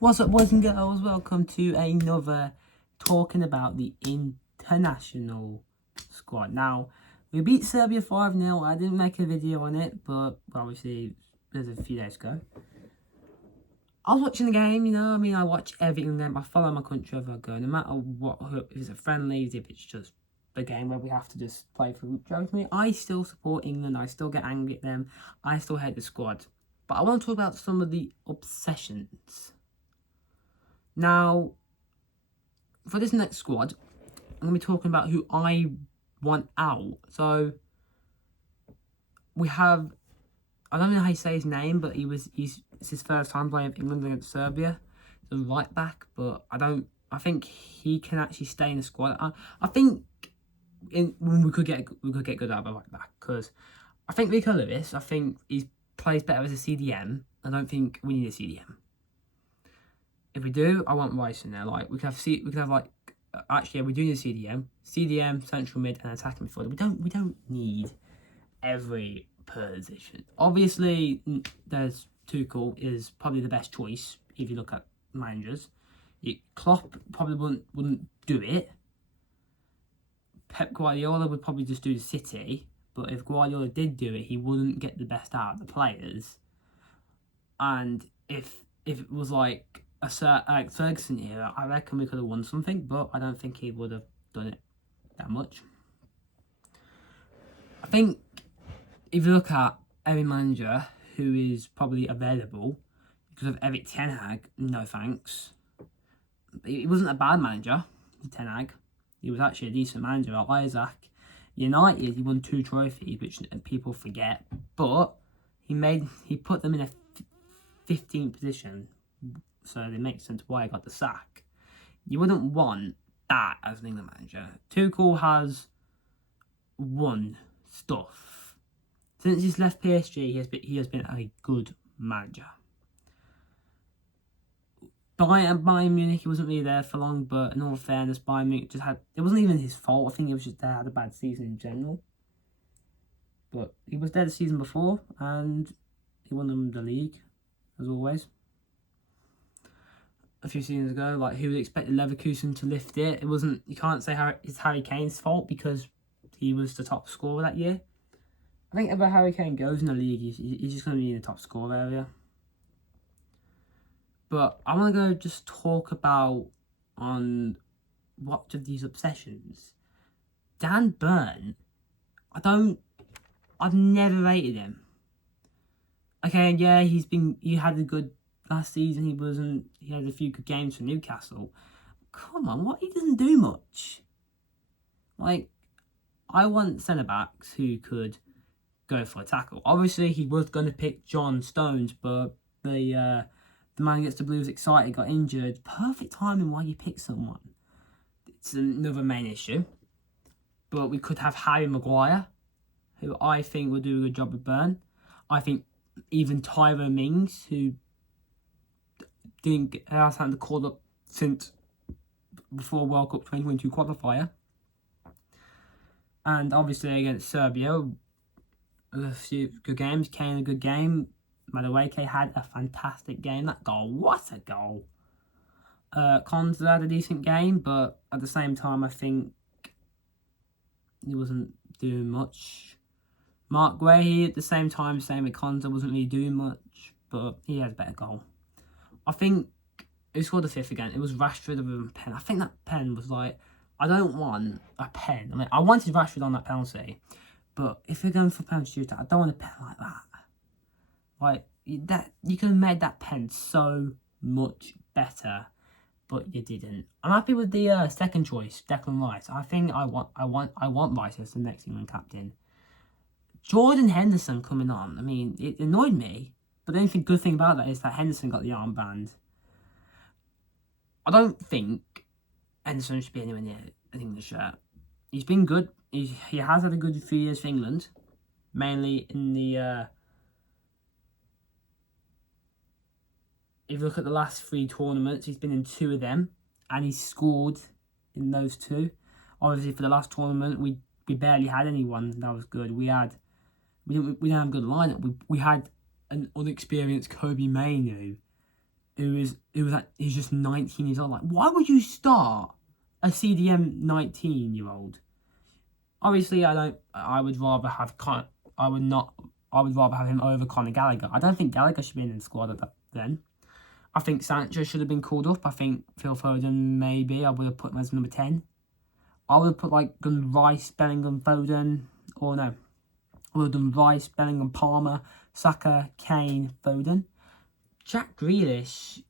What's up, boys and girls? Welcome to another talking about the international squad. Now, we beat Serbia 5-0. I didn't make a video on it, but obviously, there's a few days ago. I was watching the game, I watch every England game. I follow my country wherever I go, no matter what, if it's a friendly, if it's just a game where we have to just play for me. I still support England. I still get angry at them. I still hate the squad. But I want to talk about some of the obsessions. Now, for this next squad, I'm going to be talking about who I want out. So, we have, I don't know how you say his name, but it's his first time playing for England against Serbia. He's a right back, but I think he can actually stay in the squad. I think we could get good out of a right back, because I think Rico Lewis, I think he plays better as a CDM. I don't think we need a CDM. If we do, I want Rice in there. Like we could have actually we do need a CDM, central mid, and attacking midfielder. We don't need every position. Obviously, there's Tuchel is probably the best choice if you look at managers. Klopp probably wouldn't do it. Pep Guardiola would probably just do the City, but if Guardiola did do it, he wouldn't get the best out of the players. And if it was like a Sir Ferguson era, I reckon we could have won something, but I don't think he would have done it that much. I think if you look at every manager who is probably available, because of Eric Ten Hag, no thanks. He wasn't a bad manager, Ten Hag. He was actually a decent manager at Isaac. United, he won 2 trophies, which people forget, but he put them in a 15th position, so it makes sense why I got the sack. You wouldn't want that as an England manager. Tuchel has won stuff. Since he's left PSG, he has been a good manager. Bayern Munich, he wasn't really there for long, but in all fairness, Bayern Munich it wasn't even his fault. I think it was just they had a bad season in general. But he was there the season before, and he won them the league, as always. A few seasons ago, like he would expect Leverkusen to lift it. It wasn't. You can't say it's Harry Kane's fault because he was the top scorer that year. I think if Harry Kane goes in the league, he's just going to be in the top scorer area. But I want to go just talk about on what of these obsessions. Dan Burn, I've never rated him. Okay, yeah, he had a good last season. He had a few good games for Newcastle. Come on, he doesn't do much. Like, I want centre-backs who could go for a tackle. Obviously, he was going to pick John Stones, but the man gets the Blues excited, got injured. Perfect timing why you pick someone. It's another main issue. But we could have Harry Maguire, who I think will do a good job with Burn. I think even Tyrone Mings, who hasn't called up since before World Cup 2022 qualifier. And obviously against Serbia, a few good games. Kane a good game. Madueke had a fantastic game. That goal, what a goal. Konza had a decent game, but at the same time, I think he wasn't doing much. Mark Guehi, at the same time, same with Konza, wasn't really doing much, but he had a better goal. I think he scored the 5th again. It was Rashford with a pen. I think that pen was like, I don't want a pen. I mean, I wanted Rashford on that penalty, but if you're going for penalty shootout, I don't want a pen like that. Like, that you could have made that pen so much better, but you didn't. I'm happy with the second choice, Declan Rice. I think I want Rice as the next England captain. Jordan Henderson coming on. I mean, it annoyed me, but the only good thing about that is that Henderson got the armband. I don't think Henderson should be anywhere near an English shirt. He's been good. He has had a good few years for England, mainly in the. If you look at the last 3 tournaments, he's been in 2 of them, and he's scored in those 2. Obviously, for the last tournament, we barely had anyone that was good. We didn't have a good lineup. We had an unexperienced Kobe Mainu he's just 19 years old. Like, why would you start a CDM 19-year-old? Obviously, I would rather have I would rather have him over Conor Gallagher. I don't think Gallagher should be in the squad at that then. I think Sancho should have been called up. I think Phil Foden, maybe. I would have put him as number 10. I would have put, like, Rice, Bellingham, Foden. Or no. I would have done Rice, Bellingham, Palmer, Saka, Kane, Foden. Jack Grealish,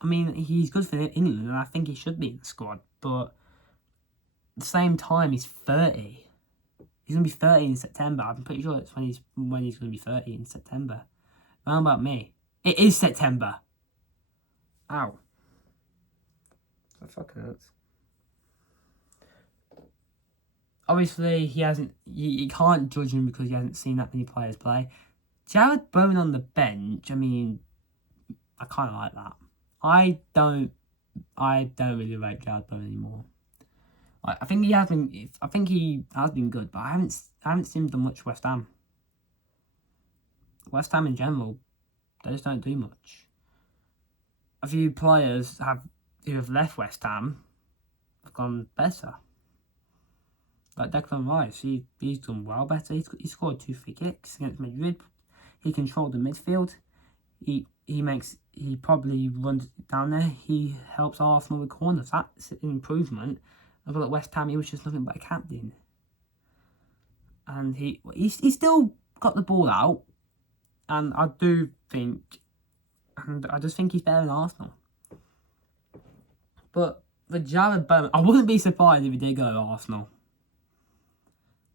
I mean, he's good for England, and I think he should be in the squad. But at the same time, he's 30. He's going to be 30 in September. I'm pretty sure that's when he's going to be 30 in September. How about me? It is September. Ow. That fucking hurts. Obviously, he hasn't. You can't judge him because he hasn't seen that many players play. Jared Bowen on the bench. I mean, I kind of like that. I don't really rate Jared Bowen anymore. I think he has been. I think he has been good, but I haven't seen him do much West Ham. West Ham in general, they just don't do much. A few players who have left West Ham have gone better. Like Declan Rice, he's done well better. He scored 2 free kicks against Madrid. He controlled the midfield. He probably runs down there. He helps Arsenal with corners. That's an improvement. I feel like West Ham, he was just nothing but a captain. And he still got the ball out. And I just think he's better than Arsenal. But for Jared Bowen, I wouldn't be surprised if he did go to Arsenal.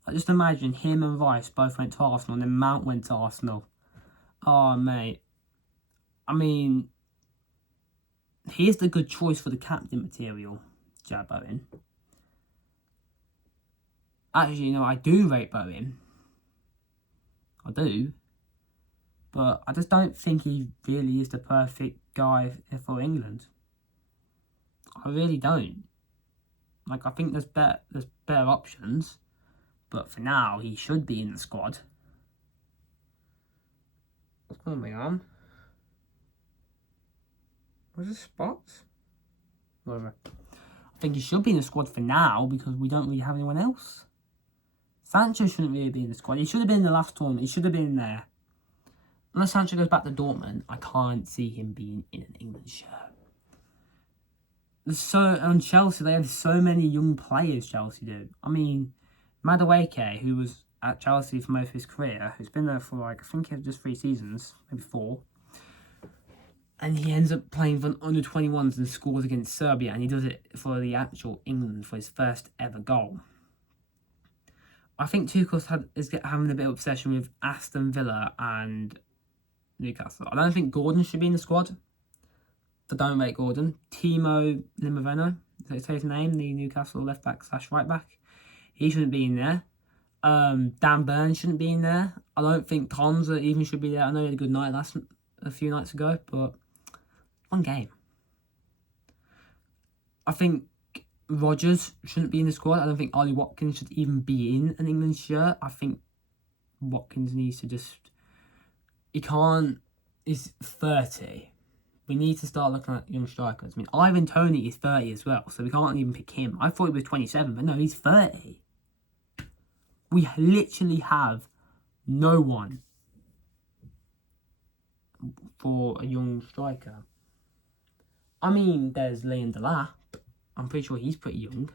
Like, just imagine him and Rice both went to Arsenal and then Mount went to Arsenal. Oh, mate. I mean, here's the good choice for the captain material, Jared Bowen. Actually, I do rate Bowen. I do. But I just don't think he really is the perfect guy for England. I really don't. Like, I think there's better options. But for now, he should be in the squad. What's going on? Where's the spots? Whatever. I think he should be in the squad for now because we don't really have anyone else. Sancho shouldn't really be in the squad. He should have been in the last tournament. He should have been there. Unless Sancho goes back to Dortmund, I can't see him being in an England shirt. On Chelsea, they have so many young players, Chelsea do. I mean, Madueke, who was at Chelsea for most of his career, who's been there for, I think just 3 seasons, maybe 4. And he ends up playing for under-21s and scores against Serbia, and he does it for the actual England for his first ever goal. I think Tuchel is having a bit of obsession with Aston Villa and Newcastle. I don't think Gordon should be in the squad. I don't rate Gordon. Timo Limaveno, is that his name? The Newcastle left-back / right-back. He shouldn't be in there. Dan Burns shouldn't be in there. I don't think Konza even should be there. I know he had a good night a few nights ago, but one game. I think Rodgers shouldn't be in the squad. I don't think Ollie Watkins should even be in an England shirt. I think Watkins needs to just... He's 30. We need to start looking at young strikers. I mean, Ivan Toney is 30 as well, so we can't even pick him. I thought he was 27, but no, he's 30. We literally have no one for a young striker. I mean, there's Liam Delap. I'm pretty sure he's pretty young.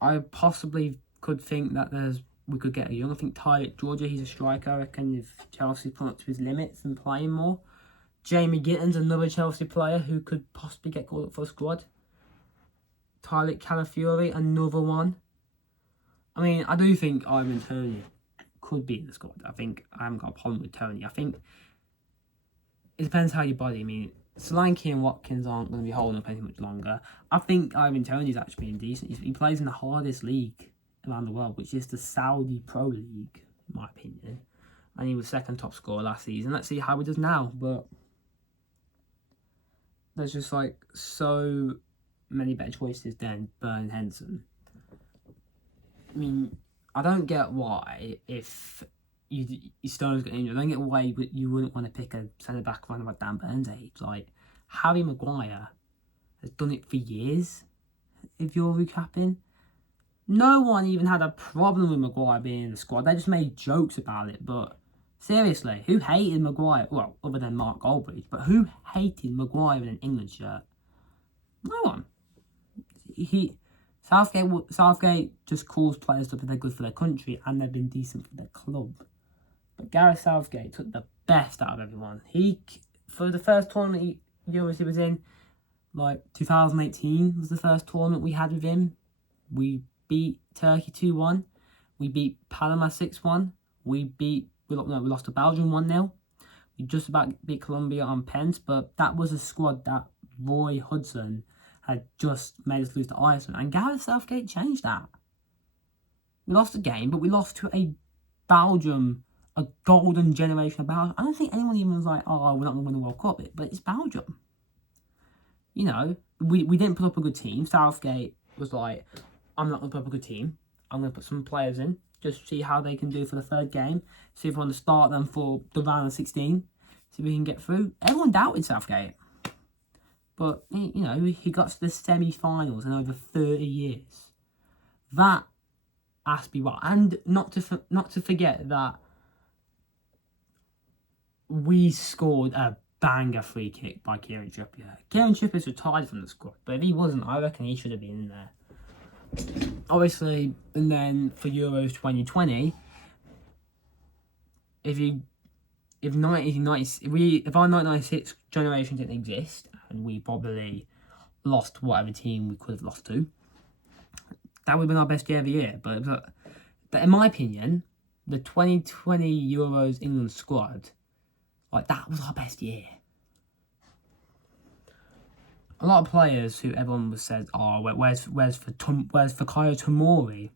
I possibly could think that we could get a young. I think Tyler Georgia, he's a striker. I reckon if Chelsea put up to his limits and play him more. Jamie Gittins, another Chelsea player who could possibly get called up for a squad. Tyler Calafiori, another one. I mean, I do think Ivan Toney could be in the squad. I think I haven't got a problem with Toney. I think it depends how you body. I mean, Solanke and Watkins aren't going to be holding up any much longer. I think Ivan Toney's actually been decent. He plays in the hardest league around the world, which is the Saudi Pro League, in my opinion. And he was second top scorer last season. Let's see how he does now. But there's just like so many better choices than Burn Henson. I mean, I don't get why if Stones got injured. I don't get why you wouldn't want to pick a centre back around about Dan Burns' age. Like Harry Maguire has done it for years. If you're recapping, no one even had a problem with Maguire being in the squad. They just made jokes about it. But seriously, who hated Maguire? Well, other than Mark Goldbridge, but who hated Maguire in an England shirt? No one. Southgate just calls players up if they're good for their country and they've been decent for their club. But Gareth Southgate took the best out of everyone. For the first tournament he obviously was in, like 2018 was the first tournament we had with him. We beat Turkey 2-1. We beat Panama 6-1. We lost to Belgium 1-0. We just about beat Colombia on pens, but that was a squad that Roy Hodgson had just made us lose to Iceland. And Gareth Southgate changed that. We lost the game, but we lost to a Belgium, a golden generation of Belgium. I don't think anyone even was like, oh, we're not going to win the World Cup, but it's Belgium. You know, we didn't put up a good team. Southgate was like, I'm not going to put up a good team. I'm going to put some players in, just see how they can do for the third game. See if we want to start them for the round of 16. See if we can get through. Everyone doubted Southgate. But, you know, he got to the semi-finals in over 30 years. That has to be right. And not to forget that we scored a banger free kick by Kieran Trippier. Kieran Trippier's retired from the squad, but if he wasn't, I reckon he should have been in there. Obviously, and then for Euros 2020, if our 1996 generation didn't exist, and we probably lost whatever team we could have lost to, that would have been our best year of the year. But in my opinion, the 2020 Euros England squad, like, that was our best year. A lot of players who everyone was said, oh, where's Fikayo Tomori?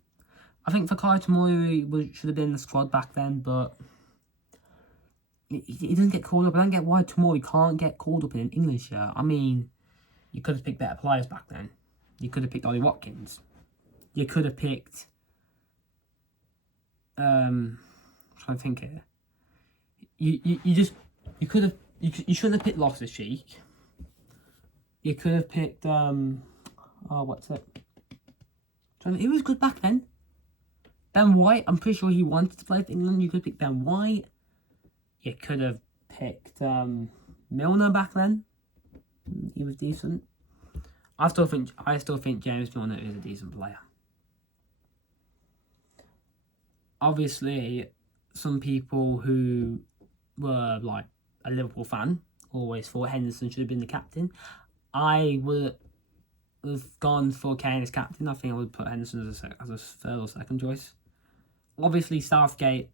I think Fikayo Tomori should have been in the squad back then, but he doesn't get called up. I don't get why Tomori can't get called up in an England shirt. I mean, you could have picked better players back then. You could have picked Ollie Watkins. You could have picked I'm trying to think here. You shouldn't have picked Loftus-Cheek. You could have picked what's it? He was good back then. Ben White, I'm pretty sure he wanted to play for England. You could pick Ben White. You could have picked Milner back then. He was decent. I still think James Milner is a decent player. Obviously, some people who were like a Liverpool fan always thought Henderson should have been the captain. I would have gone for Kane as captain. I think I would put Henderson as a third or second choice. Obviously, Southgate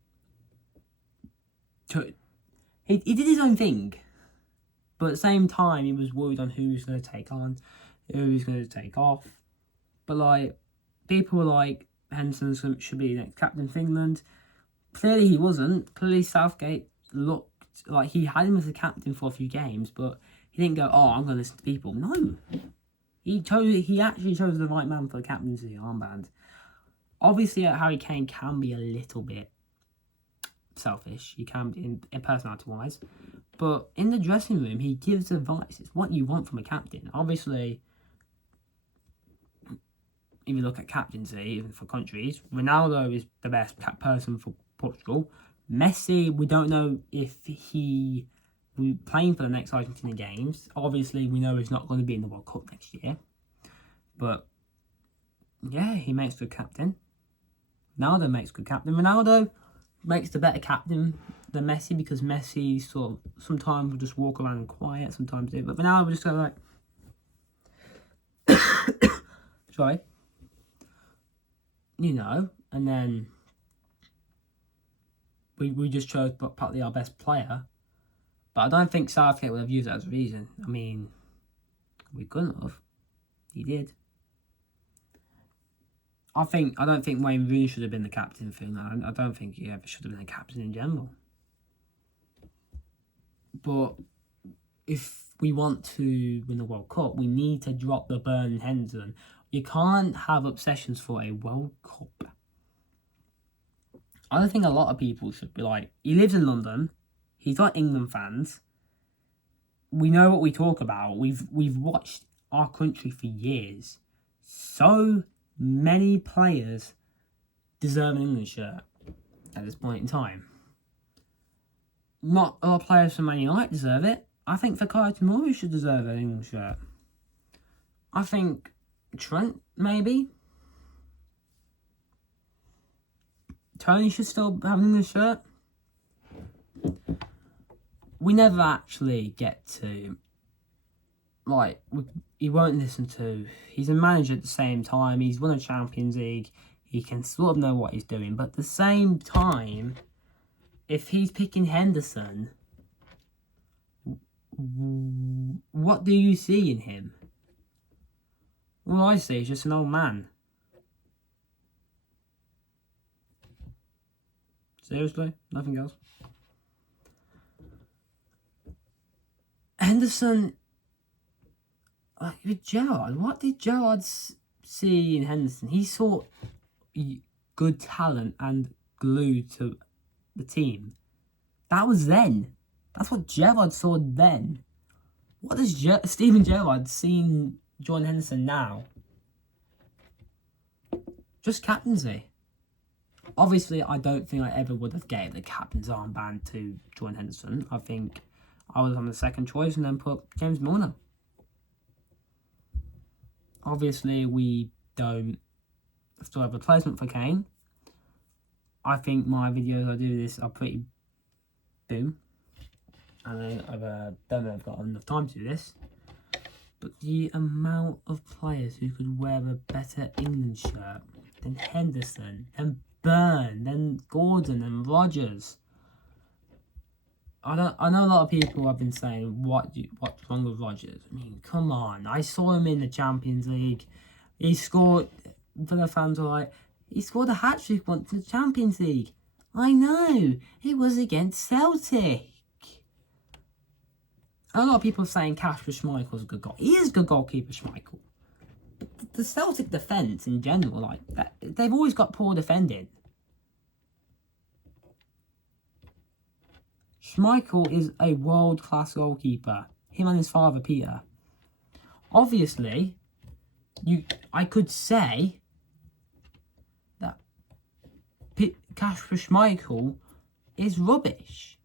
he did his own thing, but at the same time, he was worried on who's going to take on, who's going to take off. But like, people were like, Henderson should be the next captain of England. Clearly, he wasn't. Clearly, Southgate looked like he had him as a captain for a few games, but he didn't go, oh, I'm going to listen to people. No. He actually chose the right man for the captaincy armband. Obviously, Harry Kane can be a little bit selfish. He can be in personality-wise. But in the dressing room, he gives advice. It's what you want from a captain. Obviously, if you look at captaincy, even for countries, Ronaldo is the best person for Portugal. Messi, we don't know if he will be playing for the next Argentina games. Obviously, we know he's not going to be in the World Cup next year. But, yeah, he makes good captain. Ronaldo makes good captain. Ronaldo makes the better captain than Messi, because Messi sort of sometimes will just walk around quiet, sometimes do. But Ronaldo will just go like... Sorry. You know, and then we just chose partly our best player. But I don't think Southgate would have used that as a reason. I mean, we couldn't have. He did. I don't think Wayne Rooney should have been the captain for England. I don't think he ever should have been a captain in general. But if we want to win the World Cup, we need to drop the burn Henderson. You can't have obsessions for a World Cup. I don't think a lot of people should be like, he lives in London, he's got England fans, we know what we talk about, we've watched our country for years. So many players deserve an England shirt at this point in time. Not a lot of players from Man United deserve it. I think Fikayo Tomori should deserve an England shirt. I think Trent, maybe. Tony should still have an England shirt. We never actually get to, like, he won't listen to. He's a manager at the same time. He's won a Champions League. He can sort of know what he's doing. But at the same time, if he's picking Henderson, what do you see in him? All I see is just an old man. Seriously? Nothing else? Henderson, like with Gerrard, what did Gerrard see in Henderson? He saw good talent and glue to the team. That was then. That's what Gerrard saw then. What does Steven Gerrard see in Jordan Henderson now? Just captaincy. Obviously, I don't think I ever would have gave the captain's armband to Jordan Henderson. I think I was on the second choice and then put James Milner. Obviously, we don't still have a replacement for Kane. I think my videos I do this are pretty boom. And I don't know if I've got enough time to do this. But the amount of players who could wear a better England shirt than Henderson, than Burn, than Gordon and Rodgers. I know a lot of people have been saying, what's wrong with Rodgers? I mean, come on. I saw him in the Champions League. He scored, Villa fans were like, he scored a hat-trick once in the Champions League. I know. It was against Celtic. A lot of people are saying Kasper Schmeichel's a good goal. He is a good goalkeeper, Schmeichel. But the Celtic defence in general, like that, they've always got poor defending. Schmeichel is a world-class goalkeeper. Him and his father, Peter. Obviously, I could say that Kasper Schmeichel is rubbish.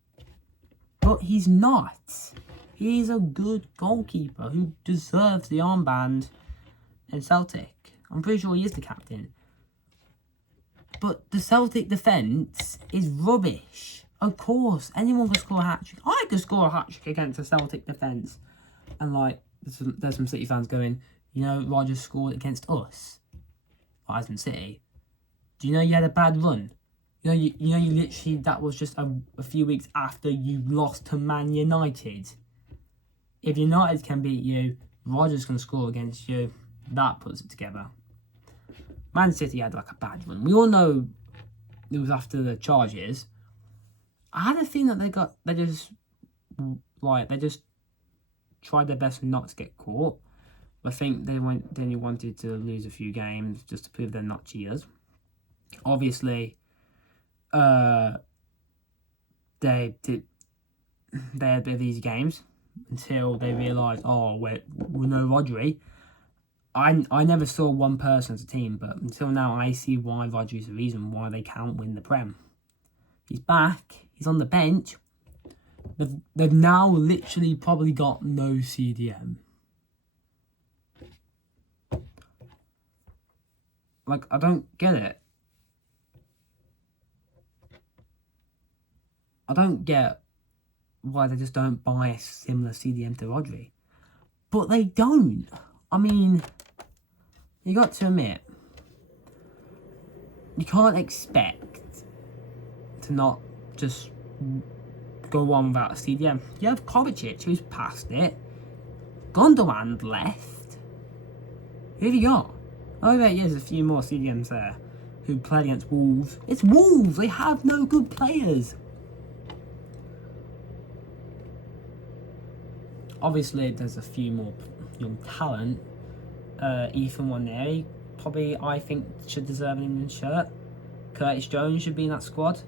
But he's not. He's a good goalkeeper who deserves the armband in Celtic. I'm pretty sure he is the captain. But the Celtic defence is rubbish. Of course, anyone can score a hat-trick. I could score a hat-trick against a Celtic defence. And, like, there's some City fans going, you know, Rodgers scored against us. As in City. Do you know you had a bad run? You literally, that was just a few weeks after you lost to Man United. If United can beat you, Rodgers can score against you. That puts it together. Man City had like a bad run. We all know it was after the charges. I had a feeling that they just tried their best not to get caught. I think they only wanted to lose a few games just to prove they're not cheaters. Obviously, they had a bit of these games until they realised, oh, we're no Rodri. I never saw one person as a team, but until now I see why Rodri is the reason why they can't win the Prem. He's back. He's on the bench. They've now literally probably got no CDM. Like, I don't get it. I don't get why they just don't buy a similar CDM to Rodri. But they don't. I mean, you got to admit, you can't expect to not just go on without a CDM. You have Kovacic, who's past it. Gondogan left. Who have you got? Oh, wait, yeah, there's a few more CDMs there who played against Wolves. It's Wolves! They have no good players. Obviously, there's a few more young talent. Ethan Waneri, probably, I think, should deserve an England shirt. Curtis Jones should be in that squad.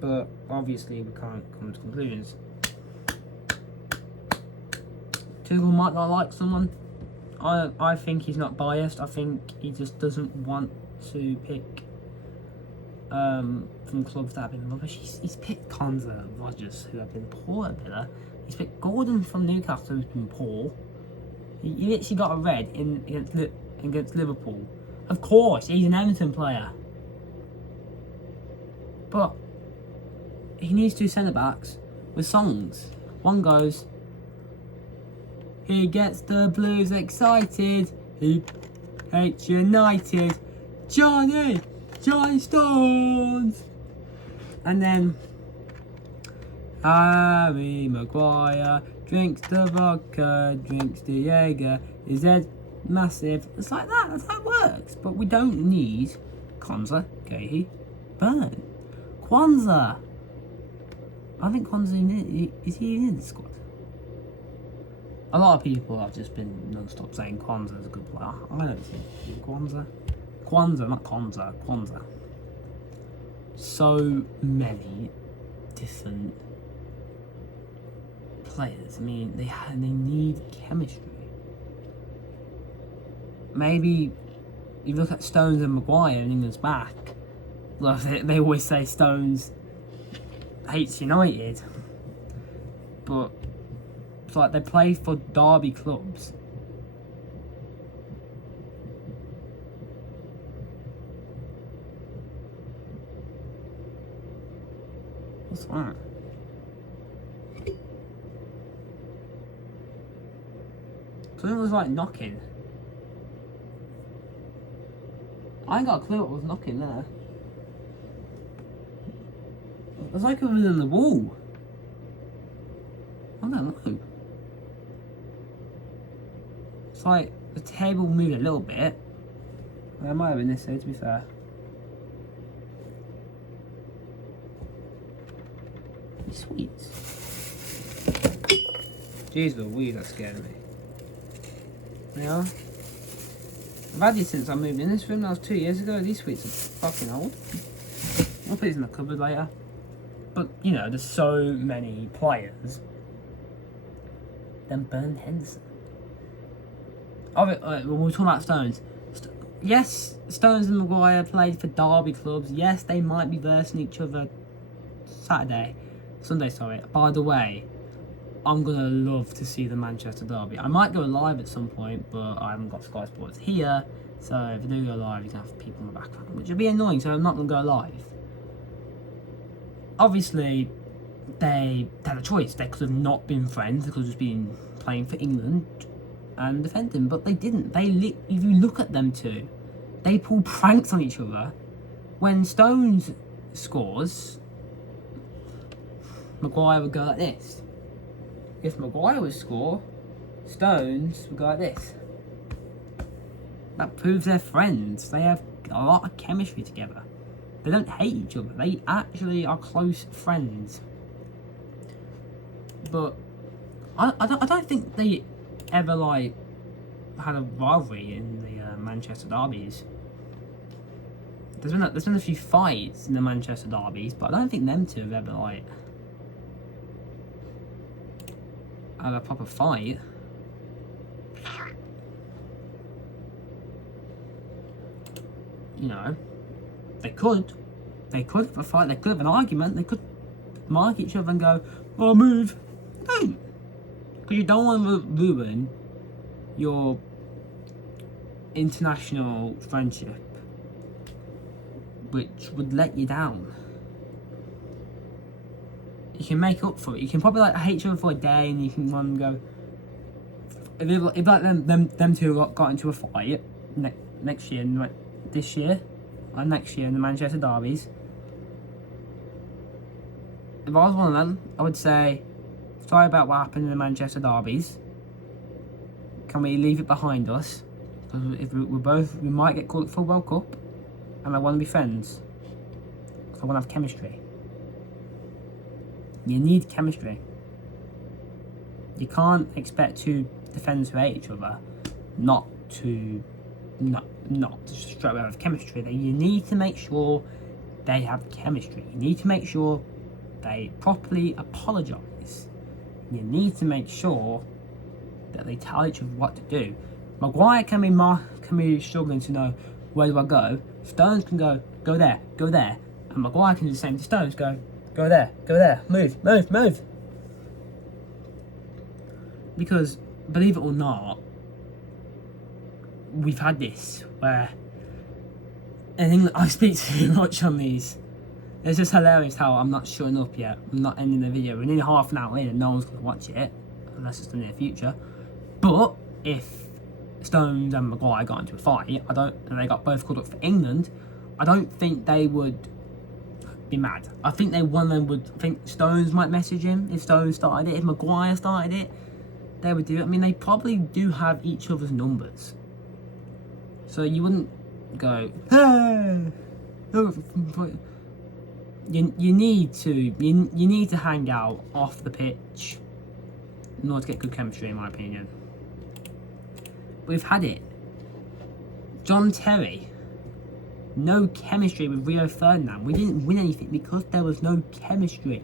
But obviously we can't come to conclusions. Tuchel might not like someone. I think he's not biased. I think he just doesn't want to pick from clubs that have been rubbish. He's picked Konza and Rodgers, who have been poor at Villa. He's picked Gordon from Newcastle, who's been poor. He literally got a red against Liverpool. Of course, he's an Everton player. But he needs 2 centre-backs with songs. One goes, he gets the Blues excited, he hates United, Johnny Stones. And then Harry Maguire drinks the vodka, drinks the Jaeger, his head massive. It's like that, that's how it works. But we don't need Konza, Gahey, Burn, Kwanzaa. I think Kwanzaa, is he in the squad? A lot of people have just been non-stop saying Kwanzaa is a good player. I don't think Kwanzaa. Kwanzaa, not Konza, Kwanzaa. So many different players. I mean, they need chemistry. Maybe you look at Stones and Maguire in England's back. Well, they always say Stones hates United, but it's like they play for Derby clubs. What's that? Something was like knocking. I ain't got a clue what was knocking there. It was like it was in the wall. I don't know. It's like the table moved a little bit. It might have been this side, to be fair. Sweets. Jeez Louise, that scared me. Yeah. I've had these since I moved in this room. That was 2 years ago. These sweets are fucking old. I'll put these in the cupboard later. But, you know, there's so many players. Then Bern Henderson. When we're talking about Stones. Yes, Stones and Maguire played for Derby clubs. Yes, they might be versing each other Sunday, sorry. By the way, I'm going to love to see the Manchester Derby. I might go live at some point, but I haven't got Sky Sports here. So if I do go live, you can have people in the background, which would be annoying, so I'm not going to go live. Obviously, they had a choice. They could have not been friends. They could have just been playing for England and defending, but they didn't. If you look at them two, they pull pranks on each other. When Stones scores, Maguire would go like this. If Maguire would score, Stones would go like this. That proves they're friends. They have a lot of chemistry together. They don't hate each other. They actually are close friends. But I don't think they ever like had a rivalry in the Manchester derbies. There's been a few fights in the Manchester derbies, but I don't think them two have ever like had a proper fight. You know, they could have a fight, they could have an argument, they could mark each other and go, oh, move. Don't. Because you don't want to ruin your international friendship, which would let you down. You can make up for it. You can probably like hate each other for a day, and you can one go. If like them two got into a fight next year, and this year, or next year in the Manchester derbies. If I was one of them, I would say, sorry about what happened in the Manchester derbies. Can we leave it behind us? Because if we might get called for World Cup, and I want to be friends. Because I want to have chemistry. You need chemistry. You can't expect two defenders who hate each other not not just straight away have chemistry. You need to make sure they have chemistry. You need to make sure they properly apologise. You need to make sure that they tell each other what to do. Maguire can be struggling to know, where do I go? Stones can go there, go there. And Maguire can do the same to Stones, go there, move. Because, believe it or not, we've had this where, and I speak too much on these. It's just hilarious how I'm not shutting up yet. I'm not ending the video. We're nearly half an hour in and no one's going to watch it, unless it's in the near future. But if Stones and Maguire got into a fight, and they got both called up for England, I don't think they would be mad. I think one of them would think Stones might message him if Stones started it. If Maguire started it, they would do it. I mean, they probably do have each other's numbers, so you wouldn't go, hey! You need to hang out off the pitch in order to get good chemistry, in my opinion. We've had it. John Terry, no chemistry with Rio Ferdinand. We didn't win anything because there was no chemistry.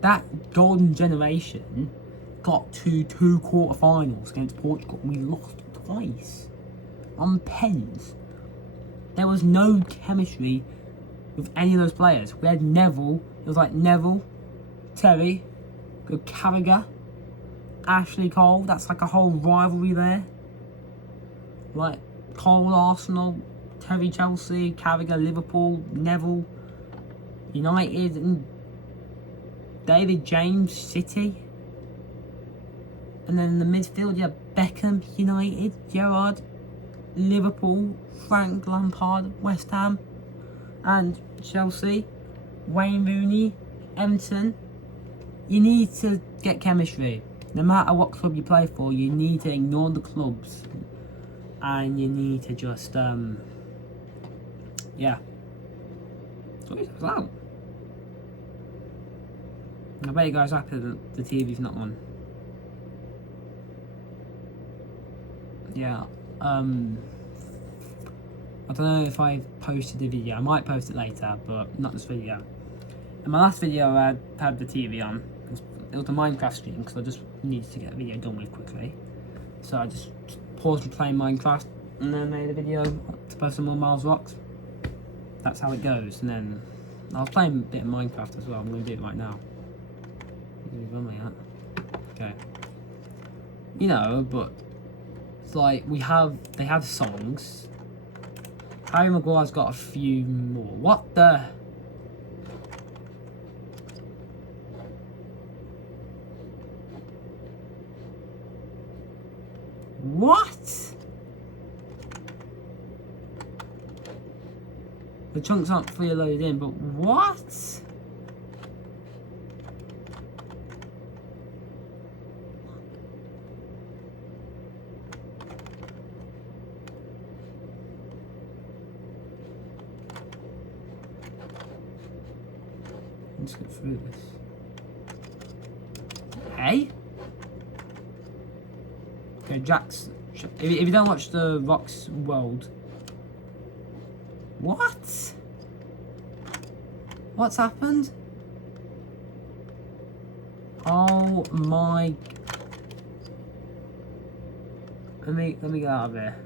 That golden generation got to 2 quarterfinals against Portugal. We lost twice on pens. There was no chemistry with any of those players. We had Neville. It was like Neville, Terry, Carragher, Ashley Cole. That's like a whole rivalry there. Like Cole Arsenal, Terry Chelsea, Carragher Liverpool, Neville United, and David James City. And then in the midfield you have Beckham United, Gerrard Liverpool, Frank Lampard West Ham, and Chelsea, Wayne Rooney Everton. You need to get chemistry. No matter what club you play for, you need to ignore the clubs, and you need to just yeah. Sorry, what's that? I bet you guys are happy that the TV's not on. Yeah. I don't know if I posted the video. I might post it later, but not this video. In my last video, I had the TV on. It was a Minecraft stream because I just needed to get a video done with quickly. So I just paused from playing Minecraft and then made a video to post some more Miles Rocks. That's how it goes. And then I was playing a bit of Minecraft as well. I'm going to do it right now. Okay. You know, but it's like they have songs. Harry Maguire's got a few more. What the? What? The chunks aren't fully loaded in, but what? Let's get through this. Hey? Okay, Jack's. If you don't watch the Rocks World. What? What's happened? Oh my. Let me get out of here.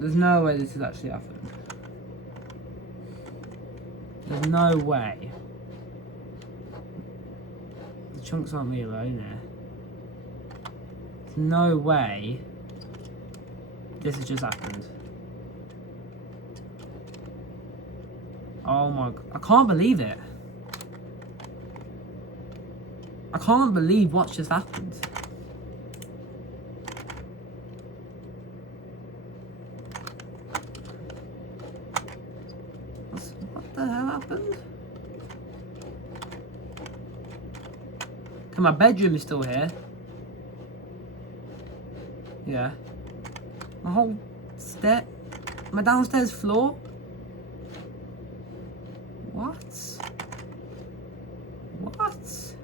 There's no way this has actually happened. There's no way. The chunks aren't really low in there. There's no way this has just happened. Oh my god. I can't believe it. I can't believe what's just happened. What the hell happened? Okay, my bedroom is still here. Yeah. My whole my downstairs floor? What? What?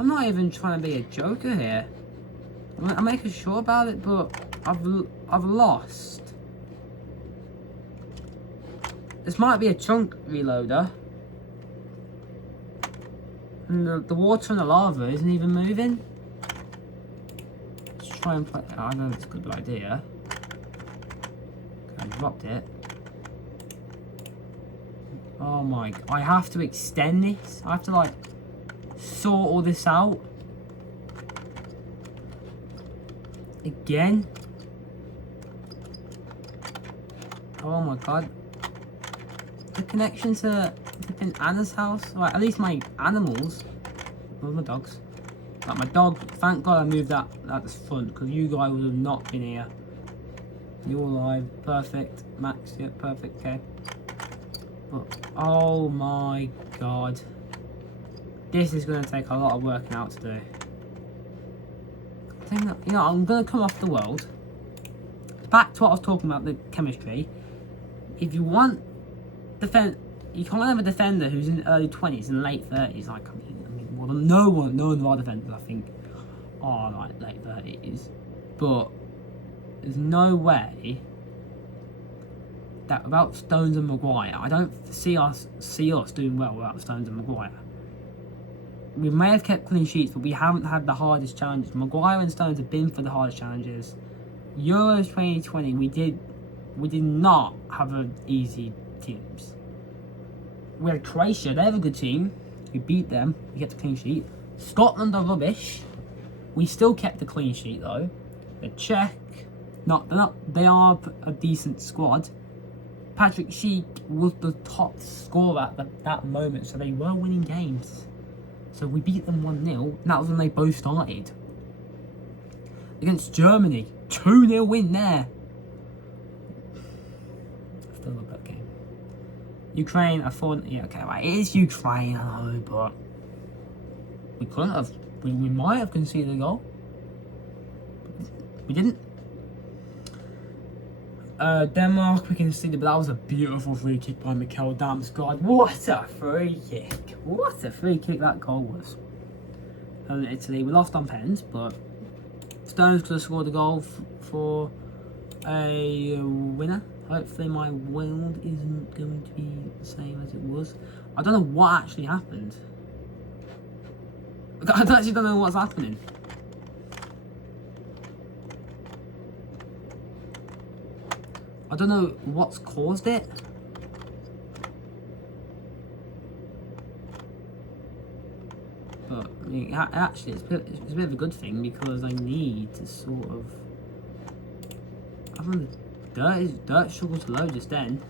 I'm not even trying to be a joker here. I'm making sure about it, but I've lost. This might be a chunk reloader. And the water and the lava isn't even moving. Let's try and play. I know it's a good idea. Okay, I dropped it. Oh my, I have to extend this. I have to like sort all this out. Again. Oh my god. The connection to flipping Anna's house, like at least my animals, well, my dogs. Like my dog, thank god I moved that at the front, because you guys would have not been here. You're alive, perfect. Max, yeah, perfect, okay. But, oh my god. This is going to take a lot of working out to do. I think that, you know, I'm going to come off the world. Back to what I was talking about, the chemistry. If you want you can't have a defender who's in early 20s and late 30s. Like, I mean, well, no one of our defenders, I think, are like late 30s. But there's no way that without Stones and Maguire, I don't see us doing well without Stones and Maguire. We may have kept clean sheets, but we haven't had the hardest challenges. Maguire and Stones have been for the hardest challenges. Euros 2020, we did not have an easy teams. We had Croatia, they have a good team. We beat them, we get the clean sheet. Scotland are rubbish. We still kept the clean sheet though. The Czech, they are a decent squad. Patrick Schick was the top scorer at that moment, so they were winning games. So we beat them 1-0, and that was when they both started. Against Germany, 2-0 win there. Still love that game. Ukraine, I thought, yeah, okay, right, it is Ukraine, I know, but we couldn't have, we might have conceded a goal. We didn't. Denmark, we conceded, but that was a beautiful free kick by Mikel Damsgaard. What a free kick! What a free kick that goal was. And Italy, we lost on pens, but Stones could have scored a goal for a winner. Hopefully my world isn't going to be the same as it was. I don't know what actually happened. I actually don't know what's happening. I don't know what's caused it. But I mean, actually, it's a bit of a good thing, because I need to sort of. I don't know, dirt struggled to load just then.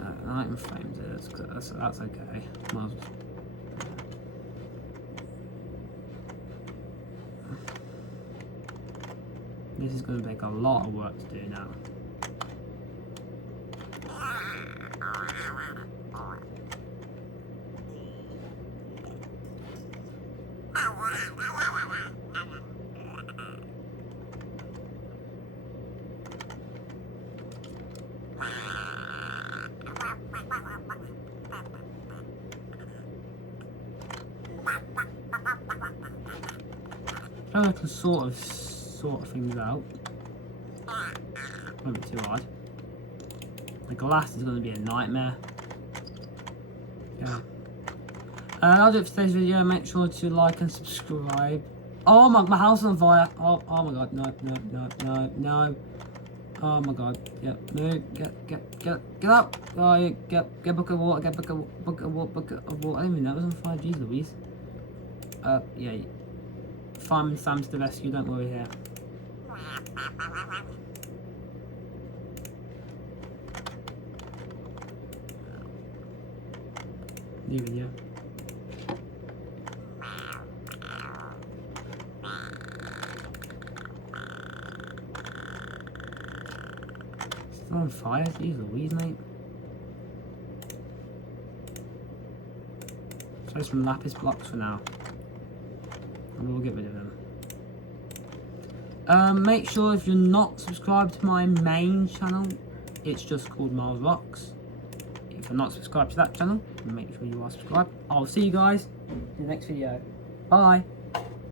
I like my frames there. That's okay. Might as well. This is going to take a lot of work to do now. I can sort things out. Won't be too hard. The glass is going to be a nightmare. Yeah. I'll do it for today's video. Make sure to like and subscribe. Oh my house is on fire. Oh my god, no. Oh my god. Yep, move, get up. Oh, yeah, get a bucket of water, bucket of water. I didn't even know it was on fire, jeez Louise. Yeah. Fireman Sam to the rescue, don't worry here. Leaving you. Still on fire? Jeez Louise, mate. Try some lapis blocks for now. And we'll get rid of them. Make sure if you're not subscribed to my main channel, it's just called Miles Rocks. If you're not subscribed to that channel, make sure you are subscribed. I'll see you guys in the next video. Bye.